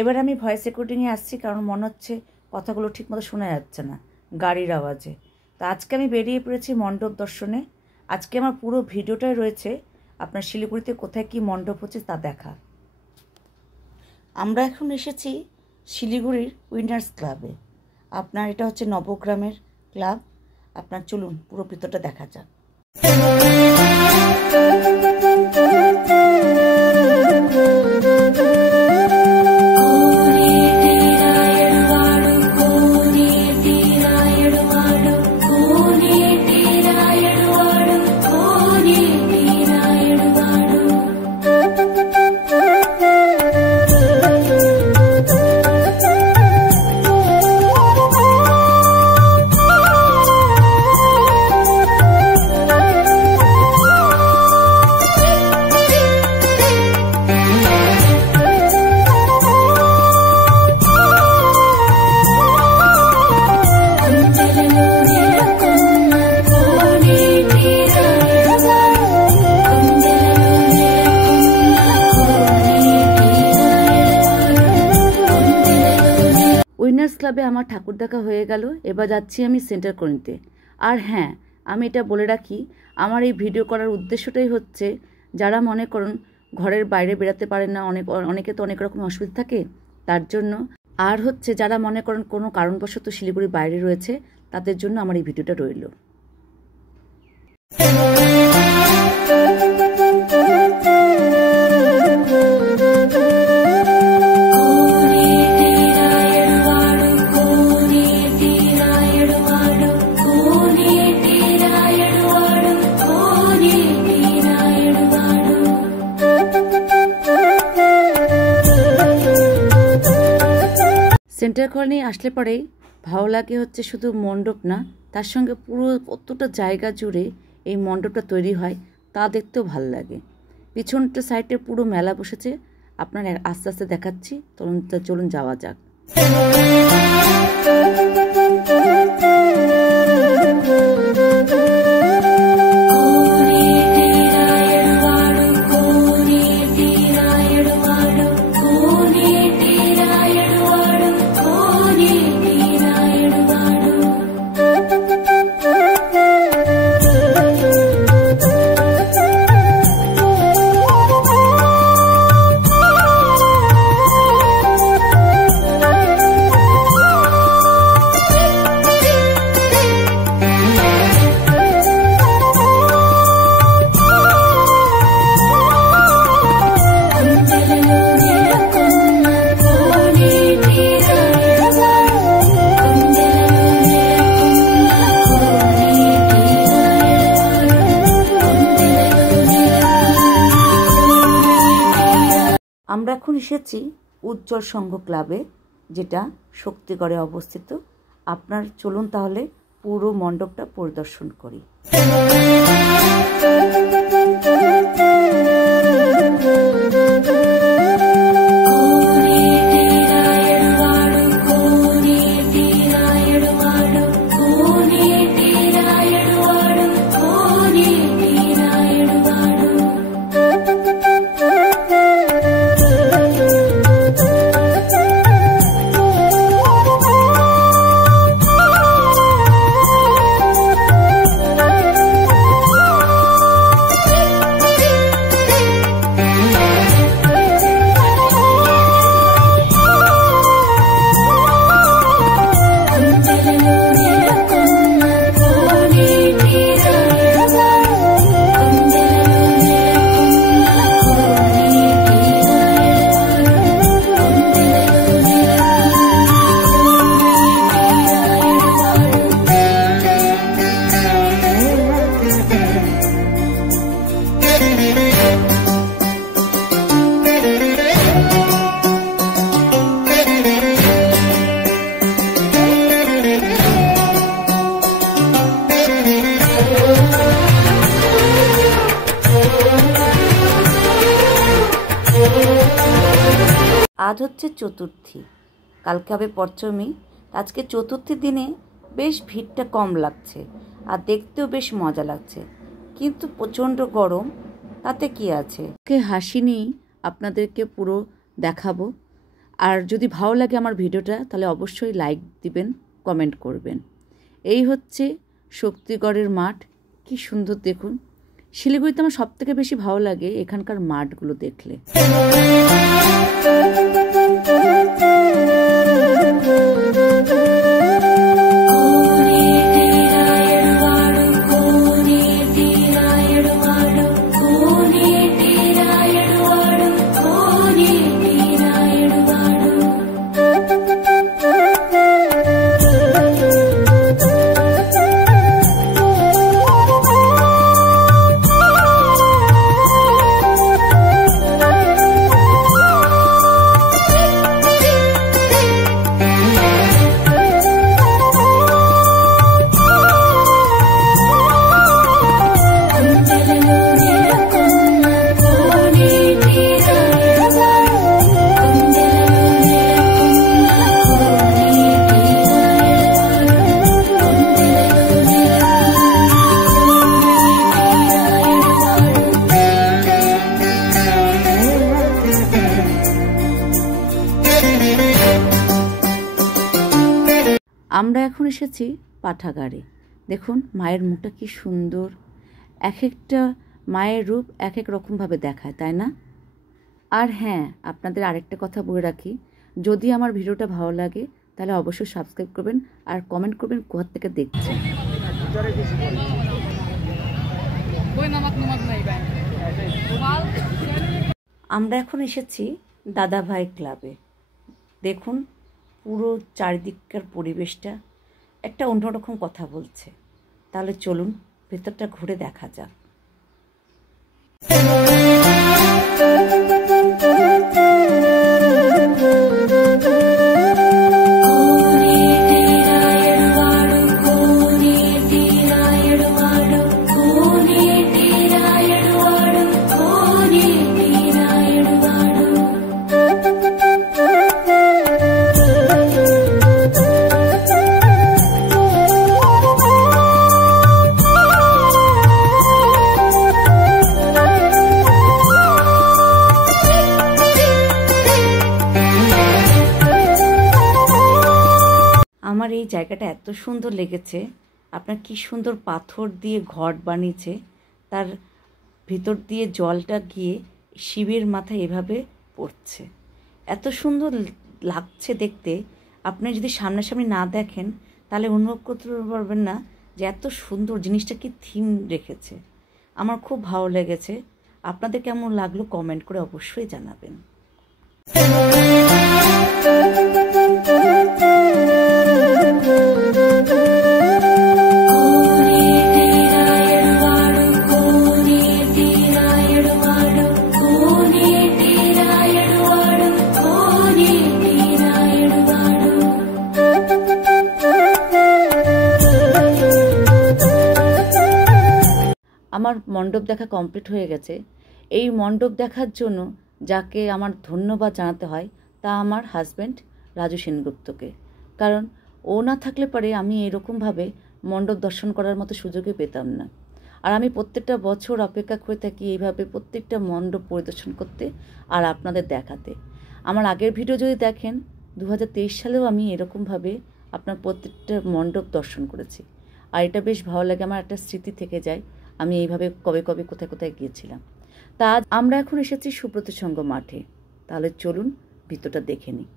এবার আমি ভয়েস রেকর্ডিংয়ে আসছি, কারণ মনে হচ্ছে কথাগুলো ঠিকমতো শোনা যাচ্ছে না গাড়ির আওয়াজে। তো আজকে আমি বেরিয়ে পড়েছি মণ্ডপ দর্শনে। আজকে আমার পুরো ভিডিওটাই রয়েছে আপনার শিলিগুড়িতে কোথায় কী মণ্ডপ হচ্ছে তা দেখা। আমরা এখন এসেছি শিলিগুড়ির উইনার্স ক্লাবে। আপনার এটা হচ্ছে নবগ্রামের ক্লাব। আপনার চলুন পুরো ভিতরটা দেখা যাক। উইনার্স ক্লাবে আমার ঠাকুর দেখা হয়ে গেল। এবার যাচ্ছি আমি সেন্টার কলোনিতে। আর হ্যাঁ, আমি এটা বলে রাখি, আমার এই ভিডিও করার উদ্দেশ্যটাই হচ্ছে যারা মনে করুন ঘরের বাইরে বেরাতে পারেন না, অনেকে তো অনেক রকম অসুবিধা থাকে তার জন্য, আর হচ্ছে যারা মনে করেন কোনো কারণবশত শিলিগুড়ির বাইরে রয়েছে তাদের জন্য আমার এই ভিডিওটা রইল। সেন্টার কলোনি আসলে পরেই ভালো লাগে হচ্ছে শুধু মণ্ডপ না, তার সঙ্গে পুরো কতটা জায়গা জুড়ে এই মণ্ডপটা তৈরি হয় তা দেখতেও ভাল লাগে। পিছনটা সাইডে পুরো মেলা বসেছে, আপনার আস্তে আস্তে দেখাচ্ছি, চলুন যাওয়া যাক। আমরা এখন এসেছি উজ্জ্বল সংঘ ক্লাবে, যেটা শক্তিগড়ে অবস্থিত। আপনার চলুন তাহলে পুরো মণ্ডপটা পরিদর্শন করি। আজ হচ্ছে চতুর্থী, কালকে হবে পঞ্চমী। আজকে চতুর্থীর দিনে বেশ ভিড়টা কম লাগছে আর দেখতেও বেশ মজা লাগছে, কিন্তু প্রচণ্ড গরম, তাতে কি আছে। হাসি নিয়েই আপনাদেরকে পুরো দেখাবো। আর যদি ভালো লাগে আমার ভিডিওটা তাহলে অবশ্যই লাইক দিবেন, কমেন্ট করবেন। এই হচ্ছে শক্তিগড়ের মাঠ, কি সুন্দর দেখুন। শিলিগুড়িতে আমার সবথেকে বেশি ভালো লাগে এখানকার মাঠগুলো দেখলে। আমরা এখন এসেছি পাঠাগারে। দেখুন মায়ের মুখটা কি সুন্দর, এক একটা মায়ের রূপ এক এক রকমভাবে দেখায়, তাই না? আর হ্যাঁ, আপনাদের আরেকটা কথা বলে রাখি, যদি আমার ভিডিওটা ভালো লাগে তাহলে অবশ্যই সাবস্ক্রাইব করবেন আর কমেন্ট করবেন কোথা থেকে দেখছেন। আমরা এখন এসেছি দাদাভাই ক্লাবে। দেখুন পুরো চারিদিককার পরিবেশটা একটা অন্যরকম কথা বলছে। তাহলে চলুন ভেতরটা ঘুরে দেখা যাক। আমার এই জায়গাটা এত সুন্দর লেগেছে। আপনার কি সুন্দর পাথর দিয়ে ঘট বানিয়েছে, তার ভিতর দিয়ে জলটা গিয়ে শিবের মাথায় এভাবে পড়ছে। এত সুন্দর লাগছে দেখতে। আপনি যদি সামনাসামনি না দেখেন তাহলে অনুভব করতে পারবেন না যে এত সুন্দর জিনিসটা কি থিম রেখেছে। আমার খুব ভালো লেগেছে। আপনাদের কেমন লাগলো কমেন্ট করে অবশ্যই জানাবেন। আমার মণ্ডপ দেখা কমপ্লিট হয়ে গেছে। এই মণ্ডপ দেখার জন্য যাকে আমার ধন্যবাদ জানাতে হয় তা আমার হাজব্যান্ড রাজু সেনগুপ্তকে। কারণ ও না থাকলে পরে আমি এরকমভাবে মণ্ডপ দর্শন করার মতো সুযোগই পেতাম না। আর আমি প্রত্যেকটা বছর অপেক্ষা করে থাকি এইভাবে প্রত্যেকটা মণ্ডপ পরিদর্শন করতে আর আপনাদের দেখাতে। আমার আগের ভিডিও যদি দেখেন 2023 সালেও আমি এরকমভাবে আপনার প্রত্যেকটা মণ্ডপ দর্শন করেছি। আর এটা বেশ ভালো লাগে, আমার একটা স্মৃতি থেকে যায় আমি এইভাবে কবে কবে কোথায় কোথায় গিয়েছিলাম। তা আজ আমরা এখন এসেছি সুব্রত সংঘ মাঠে। তাহলে চলুন ভিতরটা দেখে নিই।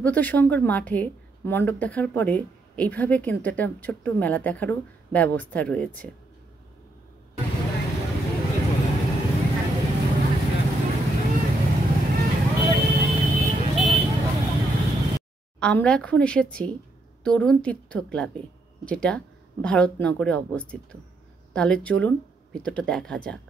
সুব্রত সংঘর মাঠে মণ্ডপ দেখার পরে এইভাবে কিন্তু একটা ছোট্ট মেলা দেখারও ব্যবস্থা রয়েছে। আমরা এখন এসেছি তরুণ তীর্থ ক্লাবে, যেটা ভারতনগরে অবস্থিত। তাহলে চলুন ভিতরটা দেখা যাক।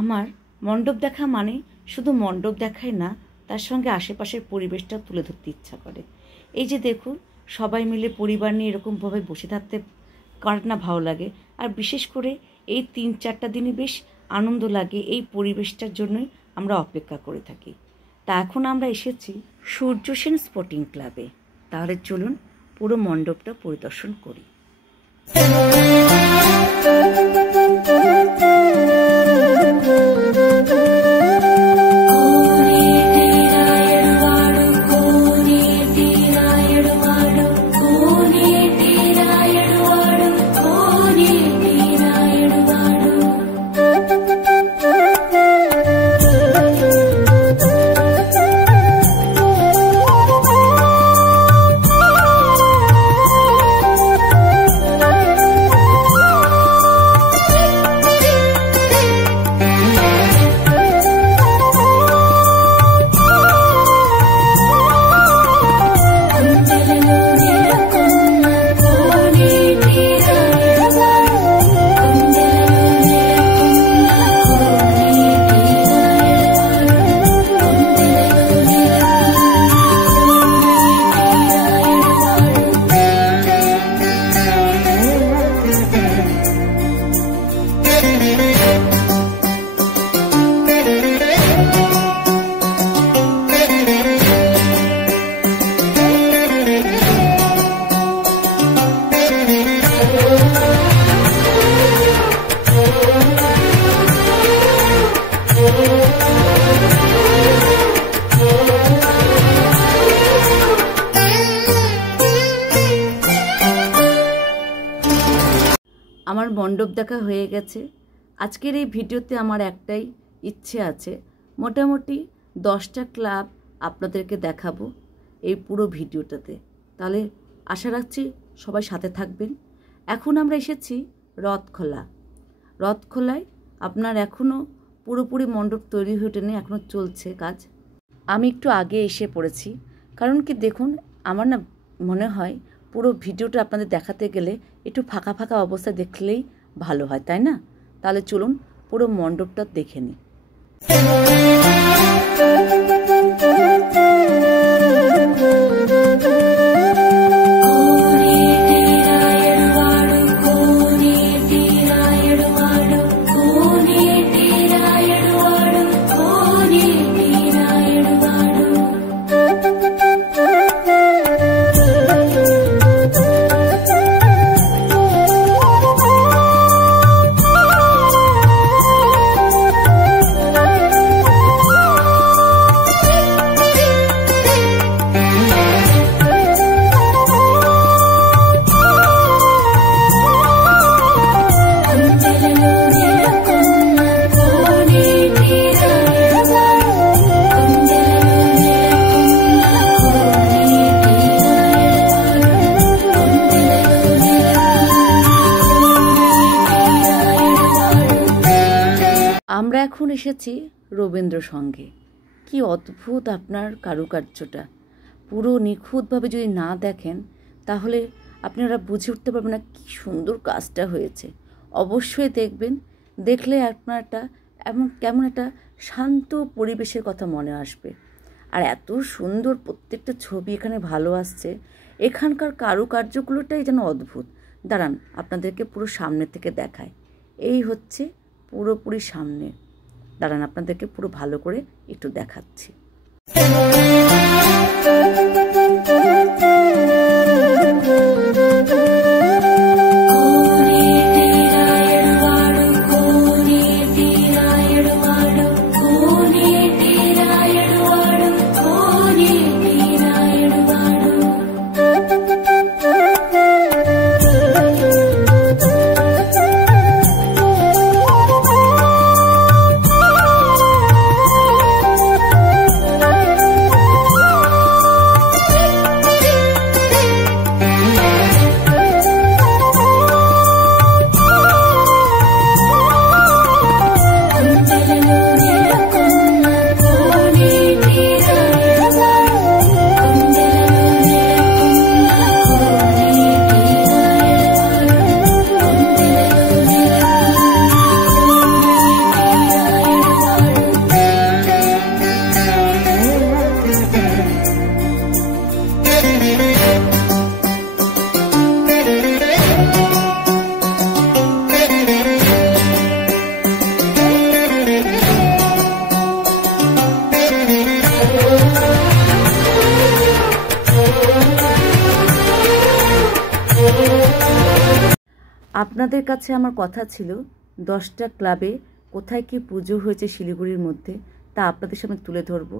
আমার মণ্ডপ দেখা মানে শুধু মণ্ডপ দেখাই না, তার সঙ্গে আশেপাশের পরিবেশটা তুলে ধরতে ইচ্ছা করে। এই যে দেখুন, সবাই মিলে পরিবার নিয়ে এরকমভাবে বসে থাকতে কার না ভালো লাগে। আর বিশেষ করে এই 3-4টা দিনই বেশ আনন্দ লাগে, এই পরিবেশটার জন্যই আমরা অপেক্ষা করে থাকি। তা এখন আমরা এসেছি সূর্য সেন স্পোর্টিং ক্লাবে। তাহলে চলুন পুরো মণ্ডপটা পরিদর্শন করি। আমার মণ্ডপ দেখা হয়ে গেছে। আজকের এই ভিডিওতে আমার একটাই ইচ্ছে আছে, মোটামুটি 10টা ক্লাব আপনাদেরকে দেখাবো এই পুরো ভিডিওটাতে। তাহলে আশা রাখছি সবাই সাথে থাকবেন। এখন আমরা এসেছি রথখোলা। রথখোলায় আপনার এখনও পুরোপুরি মণ্ডপ তৈরি হয়ে ওঠেনি, এখনও চলছে কাজ। আমি একটু আগে এসে পড়েছি, কারণ কি দেখুন, আমার না মনে হয় পুরো ভিডিওটা আপনাদের দেখাতে গেলে একটু ফাঁকা ফাঁকা অবস্থায় দেখলেই ভালো হয়, তাই না? তাহলে চলুন পুরো মণ্ডপটা দেখে নিই। এখন এসেছি রবীন্দ্র সঙ্গে। কি অদ্ভুত আপনার কারুকার্যটা, পুরো নিখুঁতভাবে যদি না দেখেন তাহলে আপনারা বুঝে উঠতে পারবেন না কী সুন্দর কাজটা হয়েছে। অবশ্যই দেখবেন, দেখলে আপনারটা কেমন একটা শান্ত পরিবেশের কথা মনে আসবে। আর এত সুন্দর প্রত্যেকটা ছবি এখানে ভালো আসছে, এখানকার কারুকার্যগুলোটাই যেন অদ্ভুত। দাঁড়ান আপনাদেরকে পুরো সামনে থেকে দেখায়। এই হচ্ছে পুরোপুরি সামনে, দাঁড়ান আপনাদেরকে পুরো ভালো করে একটু দেখাচ্ছি। আপনাদের কাছে আমার কথা ছিল 10টা ক্লাবে কোথায় কি পুজো হয়েছে শিলিগুড়ির মধ্যে তা আপনাদের সামনে তুলে ধরবো।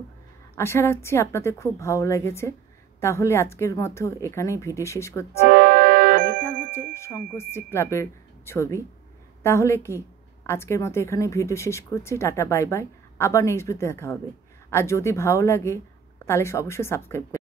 আশা রাখছি আপনাদের খুব ভালো লেগেছে। তাহলে আজকের মতো এখানেই ভিডিও শেষ করছি। আর এটা হচ্ছে সংঘশ্রী ক্লাবের ছবি। তাহলে কি আজকের মতো এখানেই ভিডিও শেষ করছি। Tata, bye bye. আবার নেক্সট ভিডিওতে দেখা হবে। আর যদি ভালো লাগে তাহলে অবশ্যই সাবস্ক্রাইব করুন।